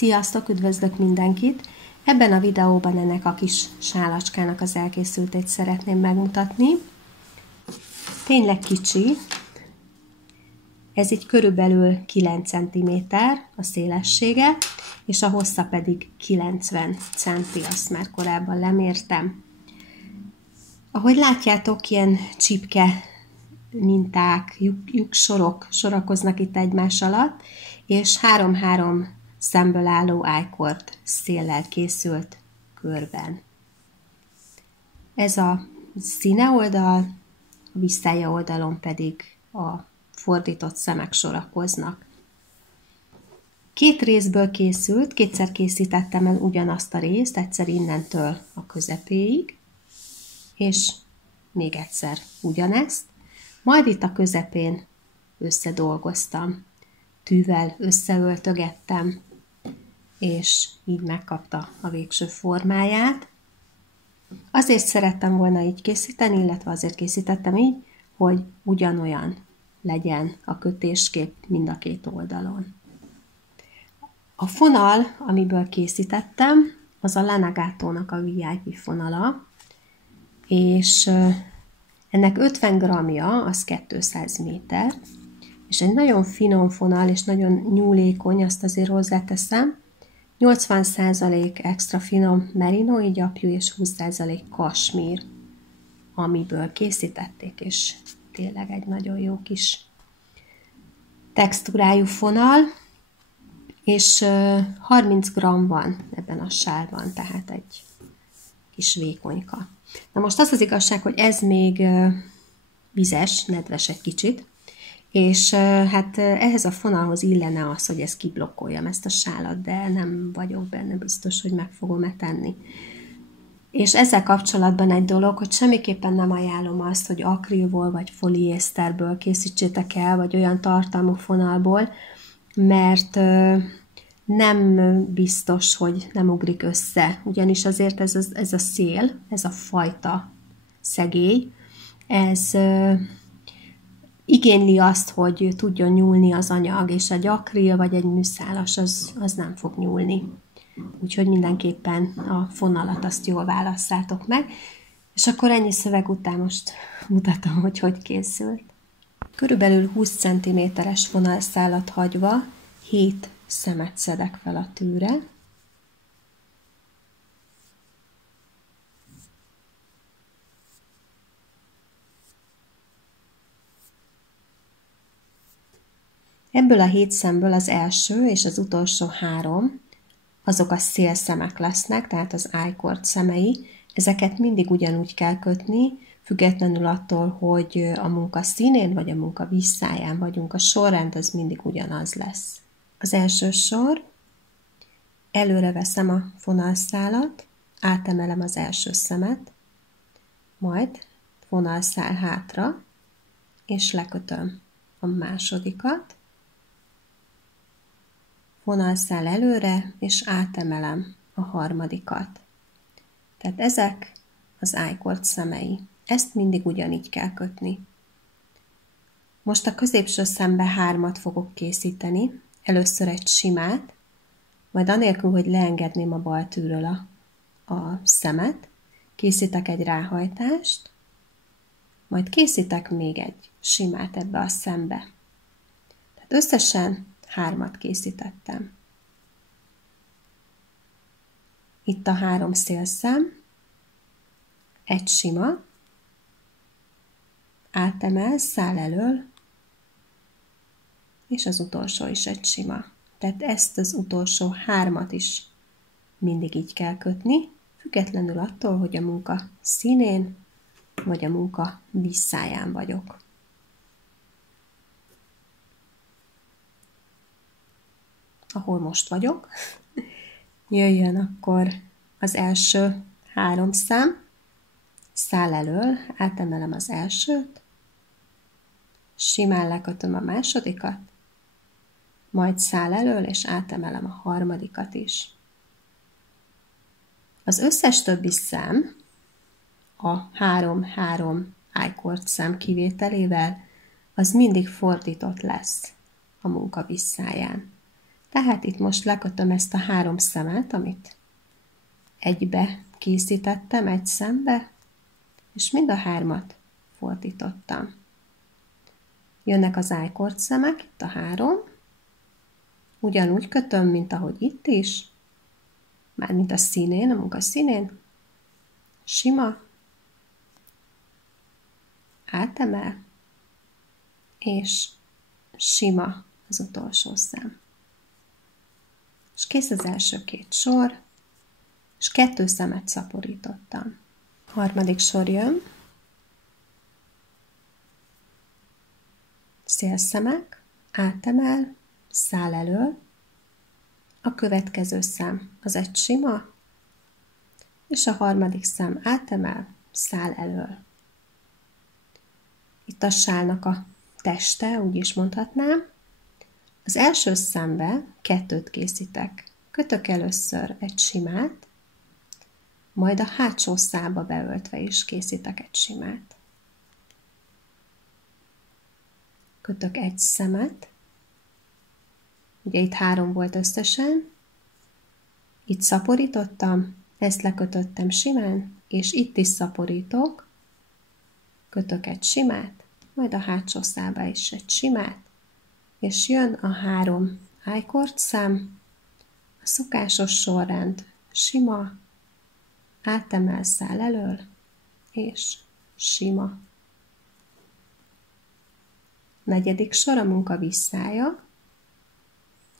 Sziasztok, üdvözlök mindenkit! Ebben a videóban ennek a kis sálacskának az elkészültét szeretném megmutatni. Tényleg kicsi, ez így körülbelül 9 cm a szélessége, és a hossza pedig 90 cm, azt már korábban lemértem. Ahogy látjátok, ilyen csipke minták, lyuksorok sorakoznak itt egymás alatt, és 3-3 szemből álló I-cord széllel készült körben. Ez a színe oldal, a visszája oldalon pedig a fordított szemek sorakoznak. Két részből készült, kétszer készítettem el ugyanazt a részt, egyszer innentől a közepéig, és még egyszer ugyanezt, majd itt a közepén összedolgoztam, tűvel összeöltögettem, és így megkapta a végső formáját. Azért szerettem volna így készíteni, illetve azért készítettem így, hogy ugyanolyan legyen a kötéskép mind a két oldalon. A fonal, amiből készítettem, az a Lanagato-nak a VIP fonala, és ennek 50 g-ja, az 200 méter, és egy nagyon finom fonal, és nagyon nyúlékony, azt azért hozzáteszem, 80% extra finom merinói gyapjú, és 20% kasmír, amiből készítették, és tényleg egy nagyon jó kis textúrájú fonal, és 30 g van ebben a sálban, tehát egy kis vékonyka. Na most az az igazság, hogy ez még vizes, nedves egy kicsit, és hát ehhez a fonalhoz illene az, hogy ezt kiblokkoljam, ezt a sálat, de nem vagyok benne biztos, hogy meg fogom-e tenni. És ezzel kapcsolatban egy dolog, hogy semmiképpen nem ajánlom azt, hogy akrilból vagy poliészterből készítsétek el, vagy olyan tartalmú fonalból, mert nem biztos, hogy nem ugrik össze, ugyanis azért ez a szél, ez a fajta szegély, ez igényli azt, hogy tudjon nyúlni az anyag, és egy akril vagy egy műszálas az nem fog nyúlni. Úgyhogy mindenképpen a fonalat azt jól válasszátok meg. És akkor ennyi szöveg után most mutatom, hogy hogy készült. Körülbelül 20 cm-es fonalszálat hagyva 7 szemet szedek fel a tűre. Ebből a 7 szemből az első és az utolsó 3, azok a szélszemek lesznek, tehát az I-cord szemei. Ezeket mindig ugyanúgy kell kötni, függetlenül attól, hogy a munka színén vagy a munka visszáján vagyunk. A sorrend az mindig ugyanaz lesz. Az első sor, előre veszem a fonalszálat, átemelem az első szemet, majd fonalszál hátra, és lekötöm a másodikat, fonalszál előre, és átemelem a harmadikat. Tehát ezek az I-cord szemei. Ezt mindig ugyanígy kell kötni. Most a középső szembe 3-at fogok készíteni. Először egy simát, majd anélkül, hogy leengedném a bal tűről a szemet, készítek egy ráhajtást, majd készítek még egy simát ebbe a szembe. Tehát összesen 3-at készítettem. Itt a 3 szélszem, egy sima, átemel, száll elől, és az utolsó is egy sima. Tehát ezt az utolsó 3-at is mindig így kell kötni, függetlenül attól, hogy a munka színén vagy a munka visszáján vagyok. Ahol most vagyok, jöjjön akkor az első 3 szám, száll elől, átemelem az elsőt, simán lekötöm a másodikat, majd száll elől, és átemelem a harmadikat is. Az összes többi szám, a 3-3 I-cord szám kivételével, az mindig fordított lesz a munka visszáján. Tehát itt most lekötöm ezt a 3 szemet, amit egybe készítettem, egy szembe, és mind a 3-at fordítottam. Jönnek az I-cord szemek, itt a 3, ugyanúgy kötöm, mint ahogy itt is, mármint a színén, a munka színén, sima, átemel, és sima az utolsó szem. És kész az első 2 sor, és 2 szemet szaporítottam. Harmadik sor jön, szélszemek, átemel, szál elől, a következő szem az egy sima, és a harmadik szem átemel, szál elől. Itt a sálnak a teste, úgy is mondhatnám. Az első szembe 2 készítek. Kötök először egy simát, majd a hátsó szálba beöltve is készítek egy simát. Kötök egy szemet, ugye itt 3 volt összesen, itt szaporítottam, ezt lekötöttem simán, és itt is szaporítok, kötök egy simát, majd a hátsó szálba is egy simát, és jön a 3 I-cord szám, a szokásos sorrend, sima, átemel, szál elől, és sima. Negyedik sor a munka visszája,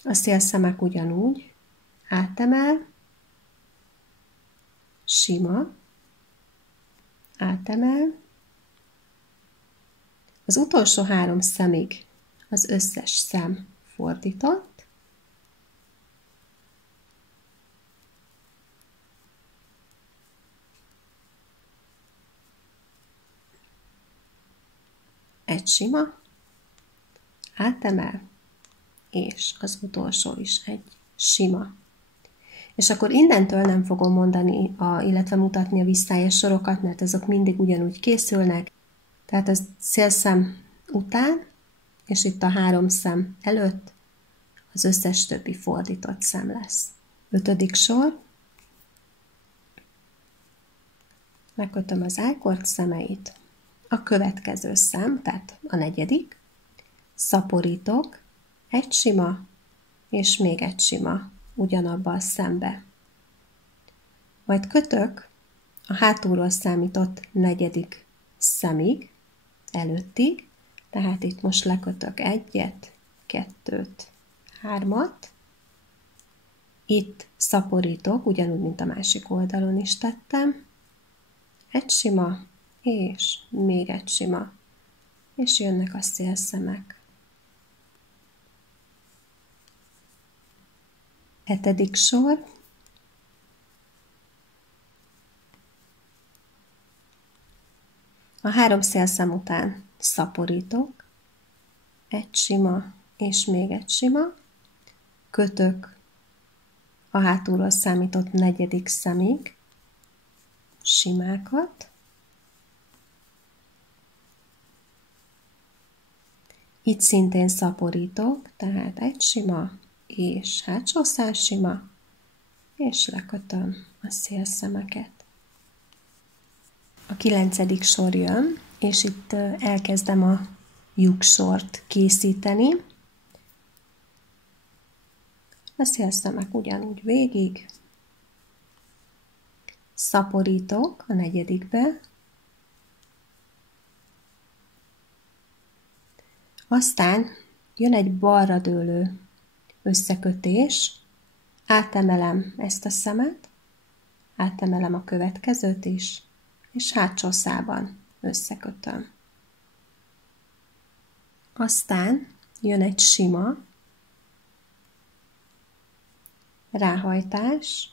a szélszemek ugyanúgy, átemel, sima, átemel, az utolsó 3 szemig az összes szem fordított, egy sima, átemel, és az utolsó is egy sima. És akkor innentől nem fogom mondani, illetve mutatni a visszájas sorokat, mert azok mindig ugyanúgy készülnek. Tehát a szélszem után, és itt a 3 szem előtt az összes többi fordított szem lesz. 5. sor. Megkötöm az I-cord szemeit. A következő szem, tehát a 4. Szaporítok, egy sima, és még egy sima, ugyanabba a szembe. Majd kötök a hátulról számított 4. szemig, előttig, tehát itt most lekötök 1, 2, 3, itt szaporítok, ugyanúgy, mint a másik oldalon is tettem, egy sima, és még egy sima, és jönnek a szélszemek. 7. sor. A 3 szélszem után szaporítok, egy sima, és még egy sima, kötök a hátulról számított 4. szemig, simákat, itt szintén szaporítok, tehát egy sima, és hátsó szál sima, és lekötöm a szélszemeket. A 9. sor jön, és itt elkezdem a lyuksort készíteni. A szélszemek ugyanúgy végig. Szaporítok a 4-be. Aztán jön egy balra dőlő összekötés. Átemelem ezt a szemet, átemelem a következőt is, és hátsó szálban összekötöm. Aztán jön egy sima, ráhajtás,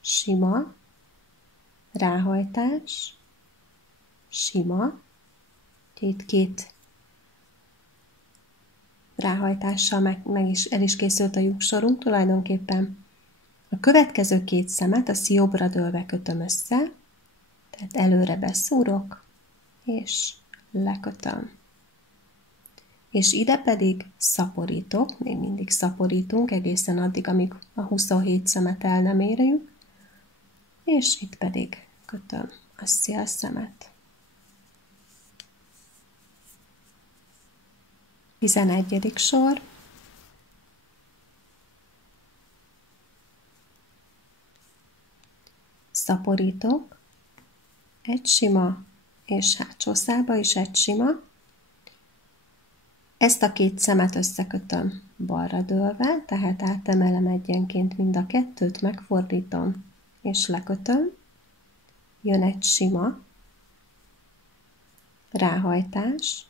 sima, ráhajtás, sima, itt 2 ráhajtással el is készült a lyuksorunk tulajdonképpen. A következő 2 szemet a jobbra dőlve kötöm össze, tehát előre beszúrok, és lekötöm. és ide pedig szaporítok, még mindig szaporítunk egészen addig, amíg a 27 szemet el nem érjük, és itt pedig kötöm a szélszemet. 11. sor. Szaporítok, egy sima, és hátsó szálba is egy sima. Ezt a két szemet összekötöm balra dőlve, tehát átemelem egyenként mind a kettőt, megfordítom, és lekötöm. Jön egy sima, ráhajtás,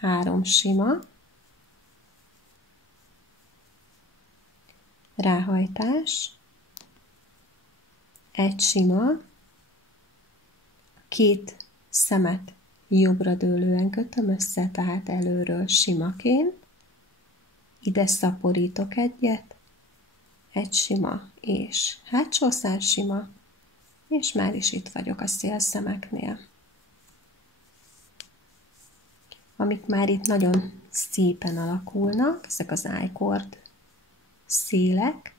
3 sima, ráhajtás, egy sima, két szemet jobbra dőlően kötöm össze, tehát előről simaként, ide szaporítok egyet, egy sima és hátsó szál sima, és már is itt vagyok a szélszemeknél. Amik már itt nagyon szépen alakulnak, ezek az I-cord szélek,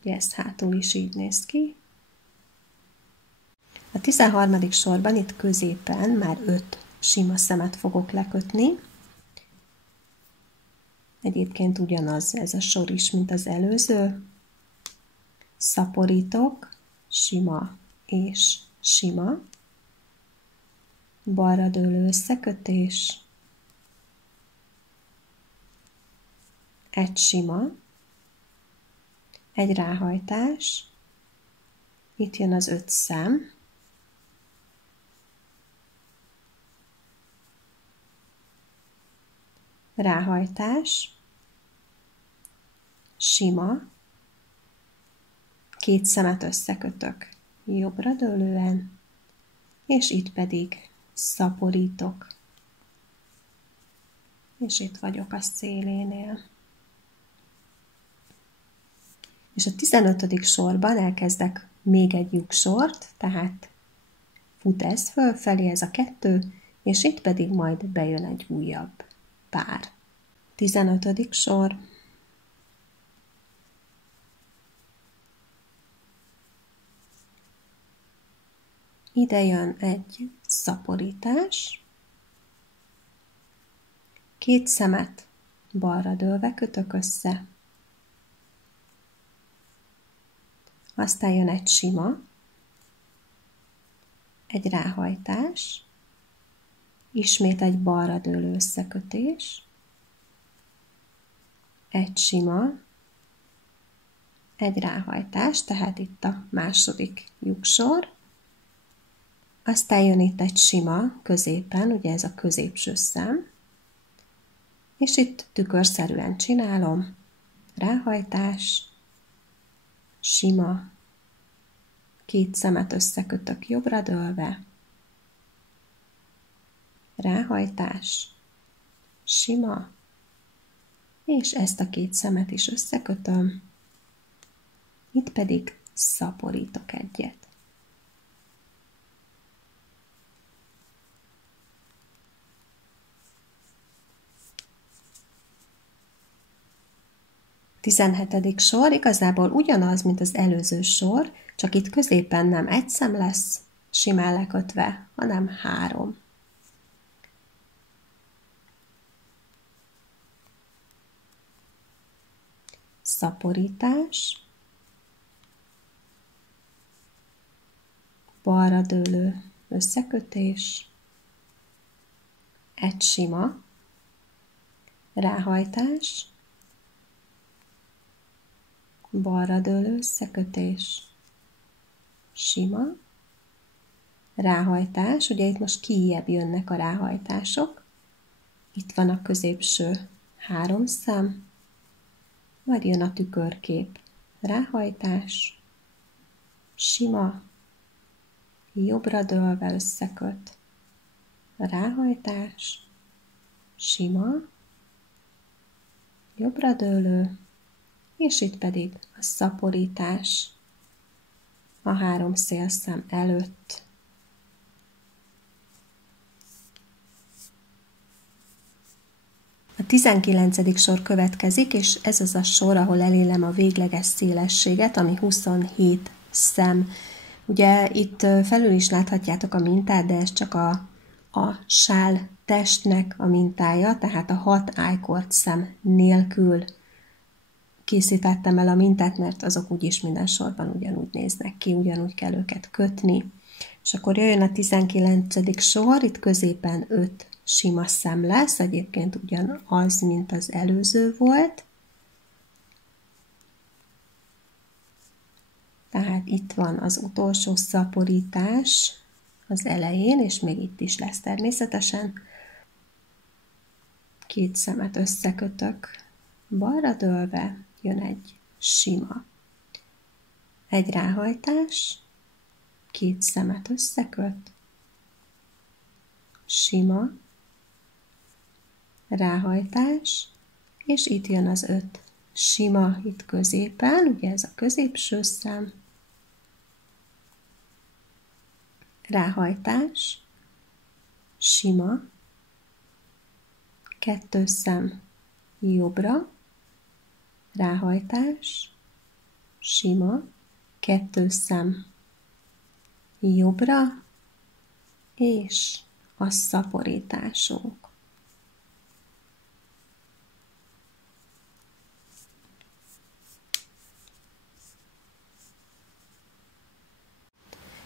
ugye ez hátul is így néz ki. A 13. sorban itt középen már 5 sima szemet fogok lekötni. Egyébként ugyanaz ez a sor is, mint az előző. Szaporítok, sima és sima. Balra dőlő összekötés. Egy sima. Egy ráhajtás. Itt jön az 5 szám. Ráhajtás, sima, 2 szemet összekötök jobbra dőlően, és itt pedig szaporítok, és itt vagyok a szélénél. És a 15. sorban elkezdek még egy lyuksort, tehát fut ez fölfelé, ez a 2, és itt pedig majd bejön egy újabb pár. 15. sor. Ide jön egy szaporítás. 2 szemet balra dőlve kötök össze. Aztán jön egy sima, egy ráhajtás, ismét egy balra dőlő összekötés, egy sima, egy ráhajtás, tehát itt a második lyuksor, aztán jön itt egy sima középen, ugye ez a középső szám, és itt tükörszerűen csinálom, ráhajtás, sima, 2 szemet összekötök jobbra dőlve, ráhajtás, sima, és ezt a 2 szemet is összekötöm, itt pedig szaporítok egyet. A 17. sor igazából ugyanaz, mint az előző sor, csak itt középen nem egy szem lesz simán lekötve, hanem 3. Szaporítás, balra dőlő összekötés, egy sima, ráhajtás, balra dőlő összekötés, sima, ráhajtás, ugye itt most kijjebb jönnek a ráhajtások, itt van a középső 3 szám, majd jön a tükörkép, ráhajtás, sima, jobbra dőlve összeköt, ráhajtás, sima, jobbra dőlő, és itt pedig a szaporítás a 3 szélszem előtt. A 19. sor következik, és ez az a sor, ahol elélem a végleges szélességet, ami 27 szem. Ugye itt felül is láthatjátok a mintát, de ez csak a sál testnek a mintája, tehát a 6 ájkord szem nélkül készítettem el a mintát, mert azok úgyis minden sorban ugyanúgy néznek ki, ugyanúgy kell őket kötni. És akkor jöjjön a 19. sor, itt középen 5 sima szem lesz, egyébként ugyanaz, mint az előző volt. Tehát itt van az utolsó szaporítás az elején, és még itt is lesz természetesen. 2 szemet összekötök, balra dőlve, jön egy sima. Egy ráhajtás, 2 szemet összeköt, sima, ráhajtás, és itt jön az 5 sima itt középen, ugye ez a középső szem, ráhajtás, sima, 2 szem jobbra, ráhajtás, sima, 2 szem jobbra, és a szaporításunk.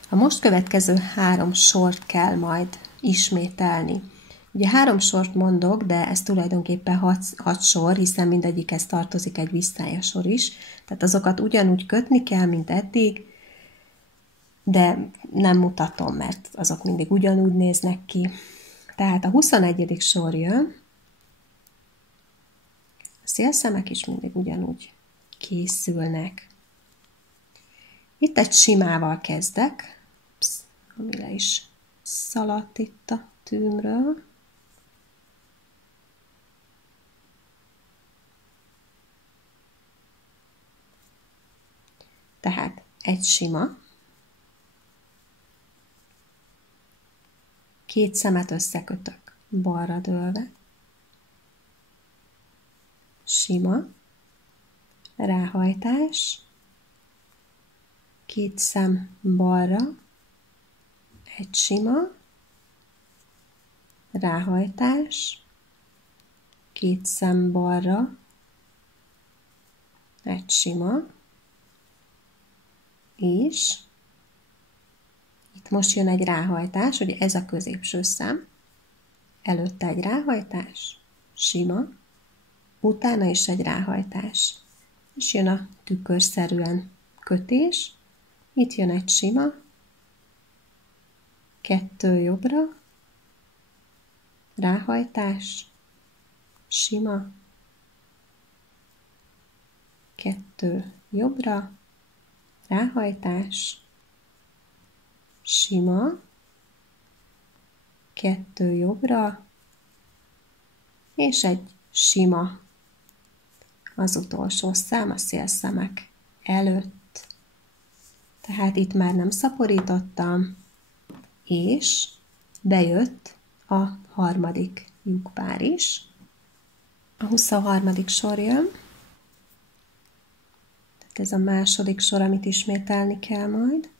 A most következő 3 sort kell majd ismételni. Ugye 3 sort mondok, de ez tulajdonképpen 6 sor, hiszen mindegyikhez tartozik egy visztályasor is. Tehát azokat ugyanúgy kötni kell, mint eddig, de nem mutatom, mert azok mindig ugyanúgy néznek ki. Tehát a 21. sor jön, a szélszemek is mindig ugyanúgy készülnek. Itt egy simával kezdek, ami le is szaladt itt a tűmről. Tehát egy sima, 2 szemet összekötök, balra dőlve, sima, ráhajtás, 2 szem balra, egy sima, ráhajtás, 2 szem balra, egy sima, és itt most jön egy ráhajtás, ugye ez a középső szem, előtte egy ráhajtás, sima, utána is egy ráhajtás, és jön a tükörszerűen kötés, itt jön egy sima, 2 jobbra, ráhajtás, sima, 2 jobbra, ráhajtás, sima, 2 jobbra, és egy sima az utolsó szám a szélszemek előtt. Tehát itt már nem szaporítottam, és bejött a harmadik lyukpár is. A 23. sor jön, tehát ez a második sor, amit ismételni kell majd.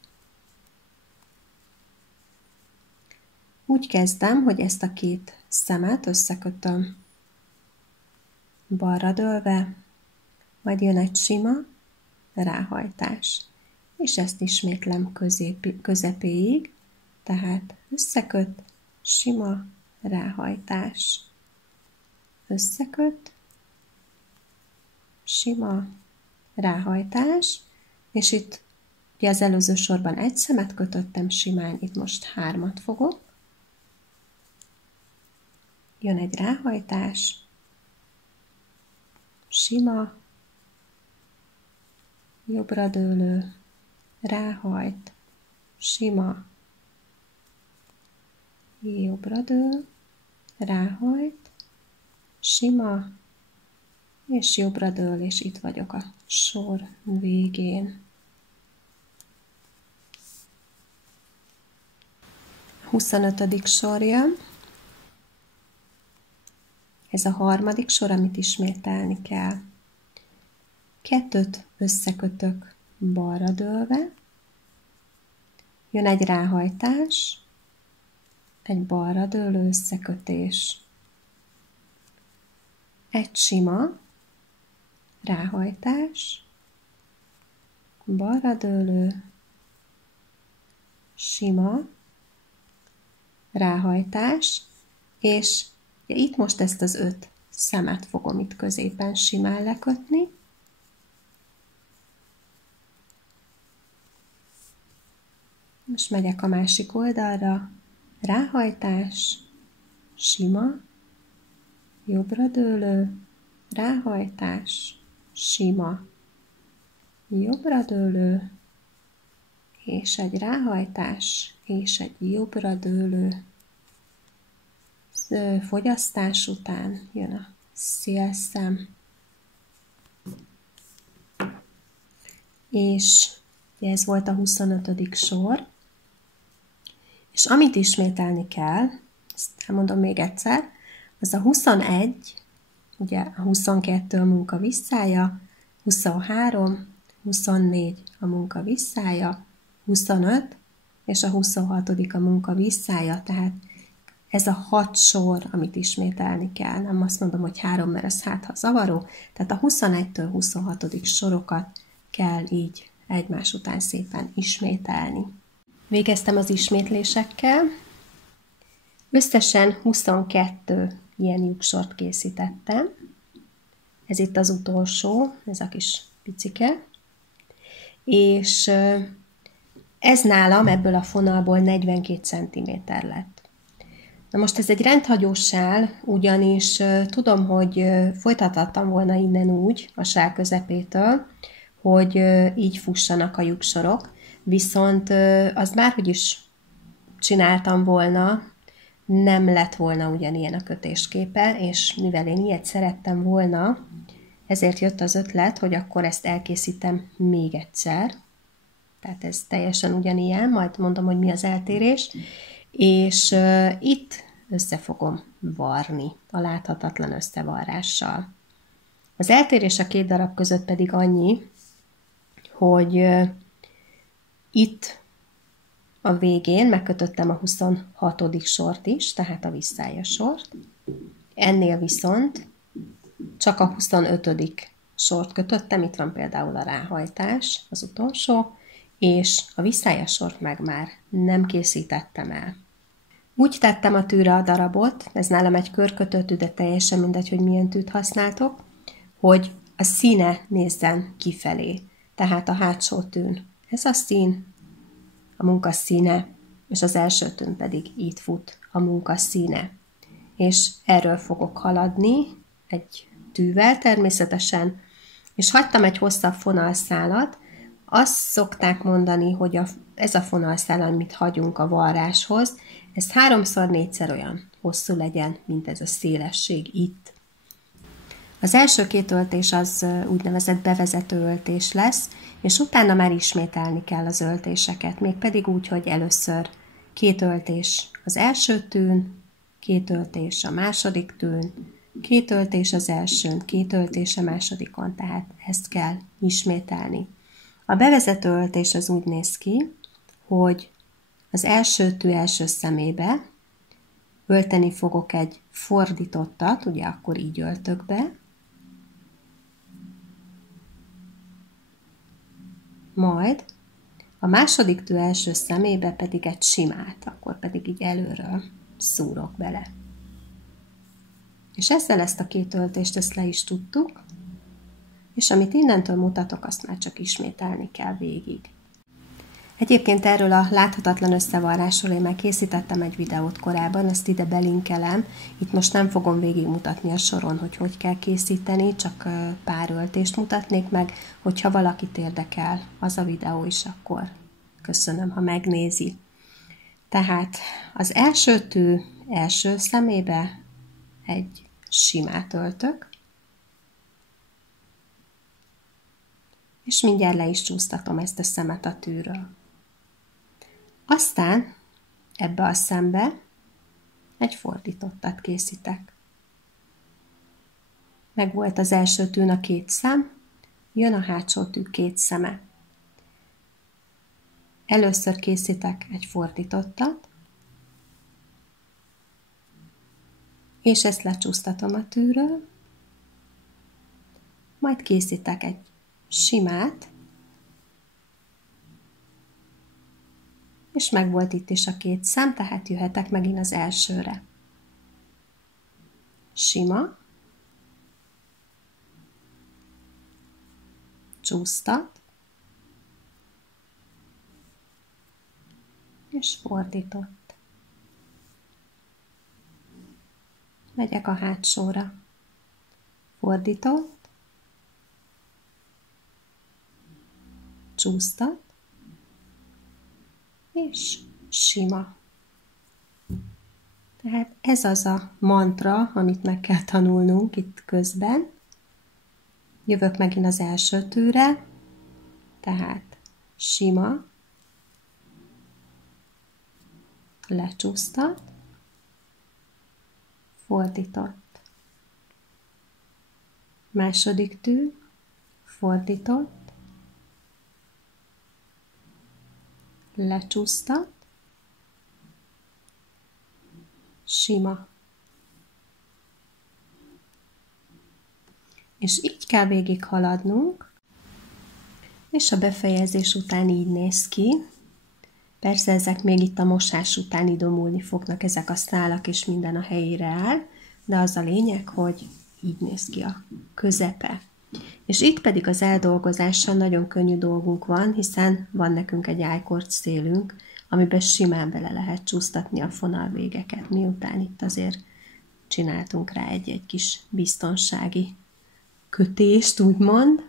Úgy kezdem, hogy ezt a 2 szemet összekötöm balra dőlve, majd jön egy sima ráhajtás, és ezt ismétlem közepéig, tehát összeköt, sima ráhajtás, összeköt, sima ráhajtás, és itt ugye az előző sorban egy szemet kötöttem simán, itt most 3-at fogok, jön egy ráhajtás, sima, jobbra dőlő, ráhajt, sima, jobbra dől, ráhajt, sima, és jobbra dől, és itt vagyok a sor végén. 25. sor jön. Ez a harmadik sor, amit ismételni kell. 2-t összekötök balra dőlve, jön egy ráhajtás, egy balra dőlő összekötés, egy sima ráhajtás, balra dőlő, sima ráhajtás, és itt most ezt az 5 szemet fogom itt középen simán lekötni. Most megyek a másik oldalra, ráhajtás, sima, jobbra dőlő, ráhajtás, sima, jobbra dőlő, és egy ráhajtás, és egy jobbra dőlő. Fogyasztás után jön a szélszem. És ez volt a 25. sor. És amit ismételni kell, ezt elmondom még egyszer, az a 21, ugye a 22 a munka visszája, 23, 24 a munka visszája, 25, és a 26. a munka visszája, tehát ez a 6 sor, amit ismételni kell. Nem azt mondom, hogy 3, mert ez hát ha zavaró. Tehát a 21-től 26. sorokat kell így egymás után szépen ismételni. Végeztem az ismétlésekkel. Összesen 22 ilyen lyuksort készítettem. Ez itt az utolsó, ez a kis picike. És ez nálam ebből a fonalból 42 cm lett. Na most ez egy rendhagyós sál, ugyanis tudom, hogy folytathattam volna innen úgy, a sál közepétől, hogy így fussanak a lyuksorok, viszont az bárhogy is csináltam volna, nem lett volna ugyanilyen a kötésképe, és mivel én ilyet szerettem volna, ezért jött az ötlet, hogy akkor ezt elkészítem még egyszer. Tehát ez teljesen ugyanilyen, majd mondom, hogy mi az eltérés. És itt össze fogom varni a láthatatlan összevarrással. Az eltérés a 2 darab között pedig annyi, hogy itt a végén megkötöttem a 26. sort is, tehát a visszája sort. Ennél viszont csak a 25. sort kötöttem, itt van például a ráhajtás, az utolsó, és a visszája sort meg már nem készítettem el. Úgy tettem a tűre a darabot, ez nálam egy körkötött tű, de teljesen mindegy, hogy milyen tűt használtok, hogy a színe nézzen kifelé. Tehát a hátsó tűn ez a szín, a munka színe, és az első tűn pedig itt fut a munka színe. És erről fogok haladni, egy tűvel természetesen, és hagytam egy hosszabb fonalszálat. Azt szokták mondani, hogy ez a fonalszál, amit hagyunk a varráshoz, ez 3x4-szer olyan hosszú legyen, mint ez a szélesség itt. Az első 2 öltés az úgynevezett bevezető öltés lesz, és utána már ismételni kell az öltéseket, mégpedig úgy, hogy először 2 öltés az első tűn, 2 öltés a második tűn, 2 öltés az elsőn, 2 öltés a másodikon, tehát ezt kell ismételni. A bevezető öltés az úgy néz ki, hogy az első tű első szemébe ölteni fogok egy fordítottat, ugye akkor így öltök be, majd a második tű első szemébe pedig egy simát, akkor pedig így előről szúrok bele. És ezzel ezt a 2 öltést ezt le is tudtuk, és amit innentől mutatok, azt már csak ismételni kell végig. Egyébként erről a láthatatlan összevarrásról én már készítettem egy videót korábban, ezt ide belinkelem. Itt most nem fogom végigmutatni a soron, hogy hogy kell készíteni, csak pár öltést mutatnék meg, hogyha valakit érdekel az a videó is, akkor köszönöm, ha megnézi. Tehát az első tű első szemébe egy simát öltök, és mindjárt le is csúsztatom ezt a szemet a tűről. Aztán ebbe a szembe egy fordítottat készítek. Meg volt az első tűn a 2 szem, jön a hátsó tű 2 szeme. Először készítek egy fordítottat, és ezt lecsúsztatom a tűről, majd készítek egy simát, és meg volt itt is a 2 szám, tehát jöhetek megint az elsőre. Sima, csúsztat, és fordított. Megyek a hátsóra. Fordított, csúsztat, és sima. Tehát ez az a mantra, amit meg kell tanulnunk itt közben. Jövök megint az első tűre, tehát sima, lecsúsztat, fordított. Második tű, fordított, lecsúsztat, sima. És így kell végig haladnunk, és a befejezés után így néz ki. Persze ezek még itt a mosás után idomulni fognak ezek a szálak, és minden a helyére áll, de az a lényeg, hogy így néz ki a közepe. És itt pedig az eldolgozással nagyon könnyű dolgunk van, hiszen van nekünk egy ájkord szélünk, amiben simán bele lehet csúsztatni a fonalvégeket, miután itt azért csináltunk rá egy kis biztonsági kötést, úgymond.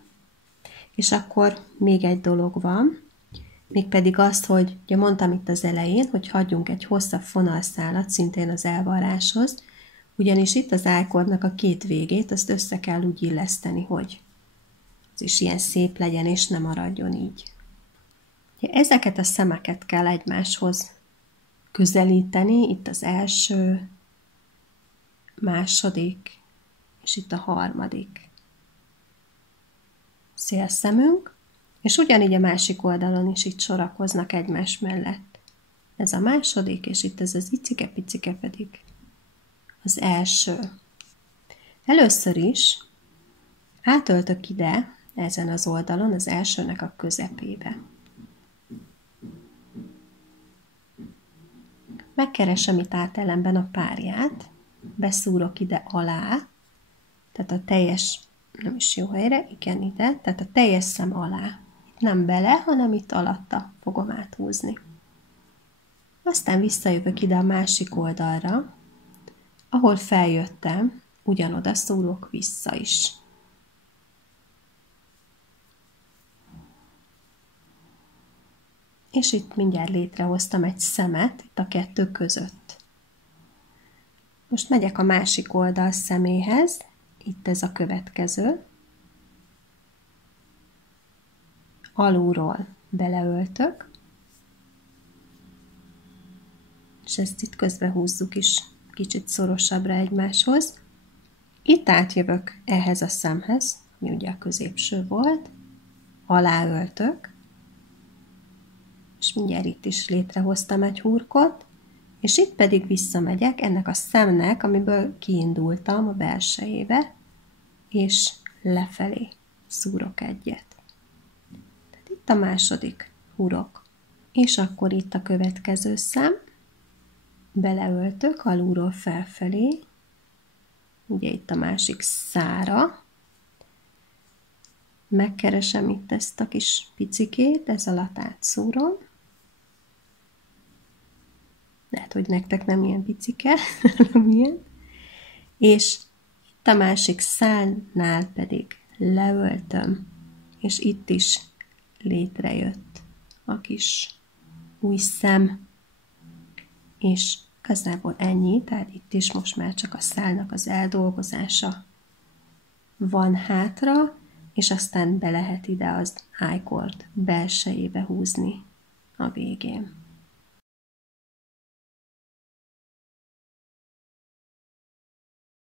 És akkor még egy dolog van, mégpedig azt, hogy ugye mondtam itt az elején, hogy hagyjunk egy hosszabb fonalszálat, szintén az elvarráshoz, ugyanis itt az ájkordnak a 2 végét, azt össze kell úgy illeszteni, hogy az is ilyen szép legyen, és ne maradjon így. Ugye ezeket a szemeket kell egymáshoz közelíteni, itt az első, második, és itt a harmadik szélszemünk, és ugyanígy a másik oldalon is itt sorakoznak egymás mellett. Ez a második, és itt ez az icike-picike pedig az első. Először is átöltök ide, ezen az oldalon, az elsőnek a közepébe. Megkeresem itt átellenben a párját, beszúrok ide alá, tehát a teljes, nem is jó helyre, igen ide, tehát a teljes szem alá. Itt nem bele, hanem itt alatta fogom áthúzni. Aztán visszajövök ide a másik oldalra, ahol feljöttem, ugyanoda szúrok vissza is. És itt mindjárt létrehoztam egy szemet itt a 2 között. Most megyek a másik oldal szeméhez, itt ez a következő. Alulról beleöltök, és ezt itt közbe húzzuk is kicsit szorosabbra egymáshoz. Itt átjövök ehhez a szemhez, ami ugye a középső volt, aláöltök, és mindjárt itt is létrehoztam egy hurkot, és itt pedig visszamegyek ennek a szemnek, amiből kiindultam a belsejébe, és lefelé szúrok egyet. Tehát itt a második hurok. És akkor itt a következő szem, beleöltök alulról felfelé, ugye itt a másik szára, megkeresem itt ezt a kis picikét, ez alatt átszúrom. Lehet, hogy nektek nem ilyen picike, milyen. És itt a másik szálnál pedig leöltöm, és itt is létrejött a kis új szem, és igazából ennyi, tehát itt is most már csak a szálnak az eldolgozása van hátra, és aztán be lehet ide az ájkord belsejébe húzni a végén.